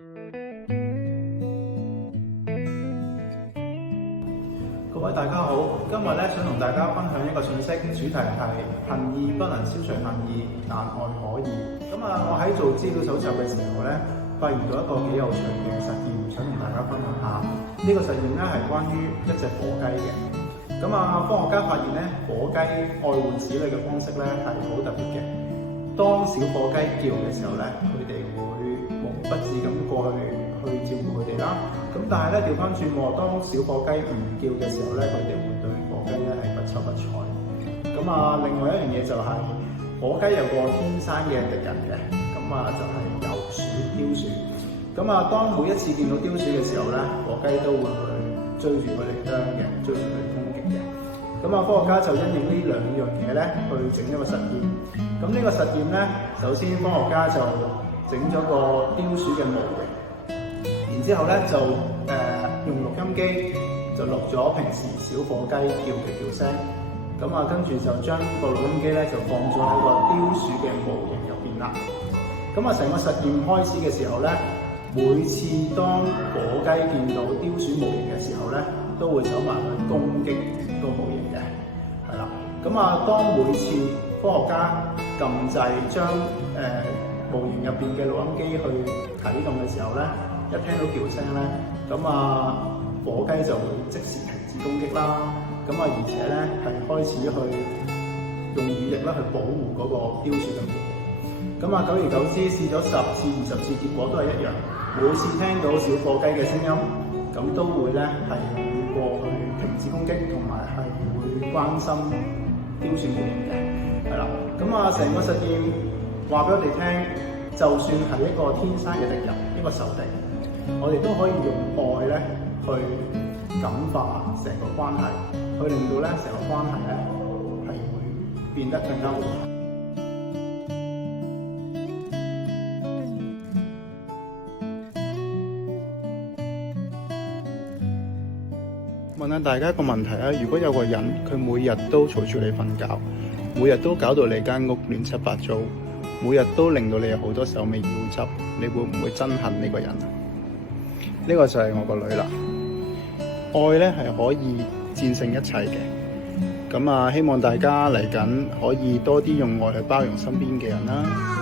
各位大家好，今日想同大家分享一個信息，主題係恨意不能消除恨意，但愛可以。我喺做資料搜集嘅時候發現到一個幾有趣嘅實驗，想同大家分享下。呢個實驗係關於一隻火雞嘅。科學家發現火雞愛護子女嘅方式係好特別嘅。當小火雞叫嘅時候佢哋會無微不至咁過去照顧佢哋啦。但係調翻轉喎，當小火雞唔叫嘅時候佢哋會對火雞係不瞅不睬。另外一樣嘢就係火雞有個天生嘅敵人嘅，就係游鼠、雕鼠。當每一次見到雕鼠嘅時候火雞都會去追住佢哋啄嘅，追住佢哋攻擊嘅。科學家就因應呢兩樣嘢去整一個實驗。呢個實驗首先科學家就整咗個雕鼠嘅模型。然之後就用錄音機就錄咗平時小火雞叫嘅叫聲，跟住就將個錄音機就放咗喺個雕鼠嘅模型入邊啦。成個實驗開始嘅時候每次當火雞見到雕鼠模型嘅時候都會走埋去攻擊個模型嘅，係啦。當每次科學家撳掣將模型入邊嘅錄音機去啟動嘅時候一聽到叫聲火雞就會即時停止攻擊啦。而且係開始去用語力去保護嗰個雕鼠嘅模型。久而久之試咗10次、20次，結果都係一樣。每次聽到小火雞嘅聲音，都會係過去停止攻擊，同埋係會關心雕鼠模型嘅，係啦。成個實驗話俾我哋聽，就算係一個天生嘅敵人，一個仇敵，我哋都可以用愛去感化成個關係，去令到成個關係係會變得更加好。問下大家一個問題如果有個人佢每日都嘈住你瞓覺，每日都搞到你間屋亂七八糟，每日都令到你有好多手尾要執，你會唔會憎恨呢個人？呢個就係我個女啦。愛係可以戰勝一切嘅。希望大家嚟緊可以多啲用愛去包容身邊嘅人啦。